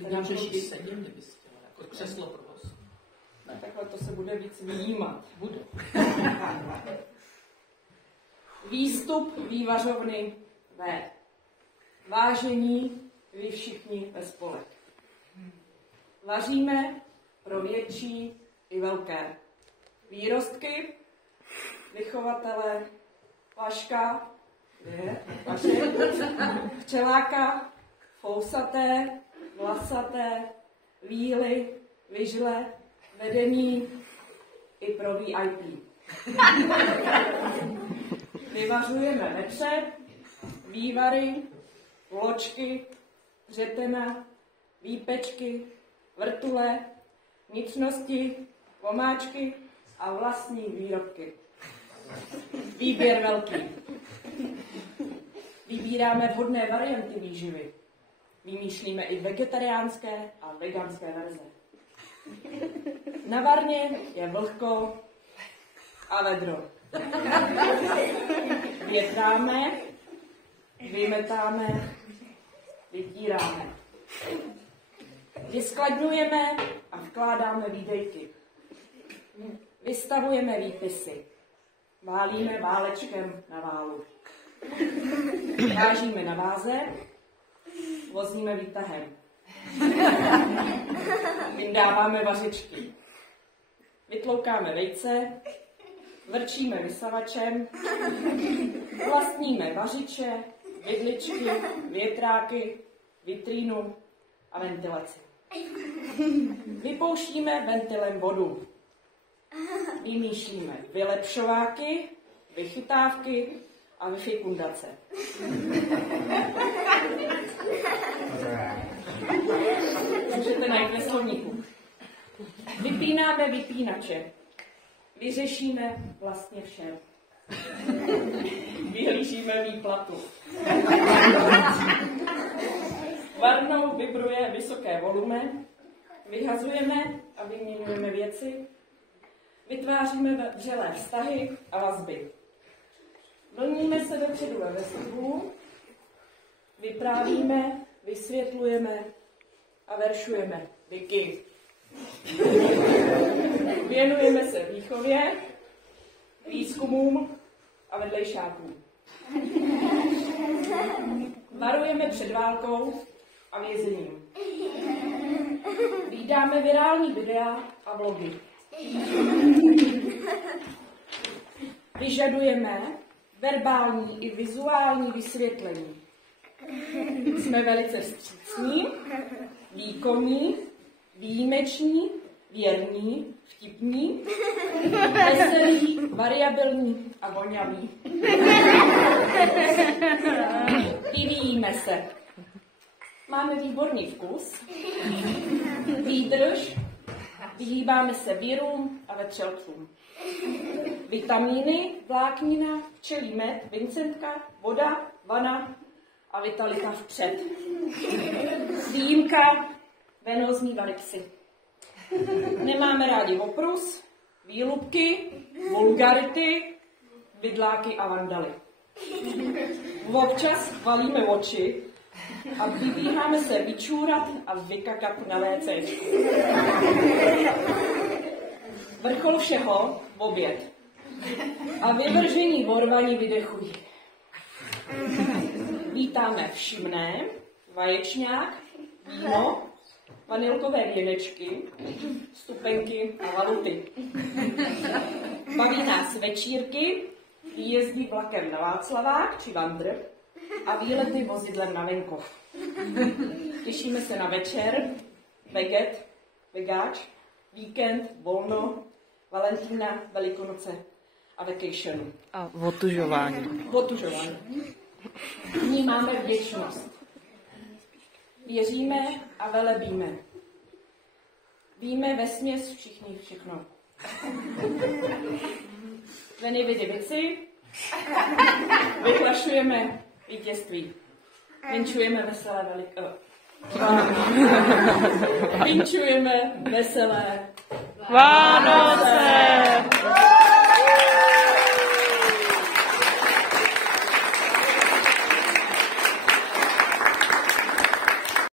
Klidně můžeš sedím, kdyby si chtěla, jako křeslo pro host. Ne, takhle to se bude víc vyjímat. Bude. Výstup vývařovny V. Vážení vy všichni ve spolek. Vaříme pro větší i velké výrostky, vychovatele, Vaška, včeláka, fousaté, vlasaté, víly, vyžle, vedení i pro VIP. Vyvařujeme vepře, vývary, vločky, řetena, výpečky, vrtule, vnitřnosti, omáčky a vlastní výrobky. Výběr velký. Vybíráme vhodné varianty výživy. Vymýšlíme i vegetariánské a veganské verze. Na varně je vlhko a vedro. Větráme, vymetáme, vytíráme. Vyskladňujeme a vkládáme výdejky. Vystavujeme výpisy. Válíme válečkem na válu. Vážíme na váze, vozíme výtahem. Vyndáváme vařičky. Vytloukáme vejce, vrčíme vysavačem, vlastníme vařiče, vidličky, větráky, vitrínu a ventilaci. Vypouštíme ventilem vodu. Vymýšlíme vylepšováky, vychytávky a vyfikundace. Můžete najít ve slovníku. Vypínáme vypínače. Vyřešíme vlastně vše. Vyhlížíme výplatu. Varnou vibruje vysoké volume. Vyhazujeme a vyměňujeme věci. Vytváříme vřelé vztahy a vazby. Vlníme se dopředu ve vestibu. Vyprávíme, vysvětlujeme a veršujeme. Vicky. Věnujeme se výchově, výzkumům a vedlejšákům. Varujeme před válkou a vězením. Vídáme virální videa a vlogy. Vyžadujeme verbální i vizuální vysvětlení. Jsme velice vstřícní, výkonní, výjimeční, věrní, vtipní, veselí, variabilní a voňavý. Vyvíjíme se. Máme výborný vkus, výdrž, vyhýbáme se virům a vetřelcům. Vitamíny, vláknina, včelí med, vincentka, voda, vana a vitalita vpřed. Výjimka, venózní varixy. Nemáme rádi oprus, výlupky, vulgarity, bydláky a vandaly. Občas valíme oči a vybíháme se vyčůrat a vykakat na WCčku. Vrchol všeho, oběd. A vyvržení vorvaní vydechují. Vítáme všimné, vaječňák, víno, vanilkové věnečky, stupenky a valuty. Baví nás večírky, výjezdy vlakem na Václavák či Vandr a výlety vozidlem na venkov. Těšíme se na večer, veget, vegáč, víkend, volno, Valentína, Velikonoce a vacation. A otužování. Otužování. V ní máme vděčnost. Věříme a velebíme. Víme vesměs všichni všechno. Veny vidy věci, vyhlašujeme vítězství. Vinčujeme veselé Vinčujeme veselé Vánoce!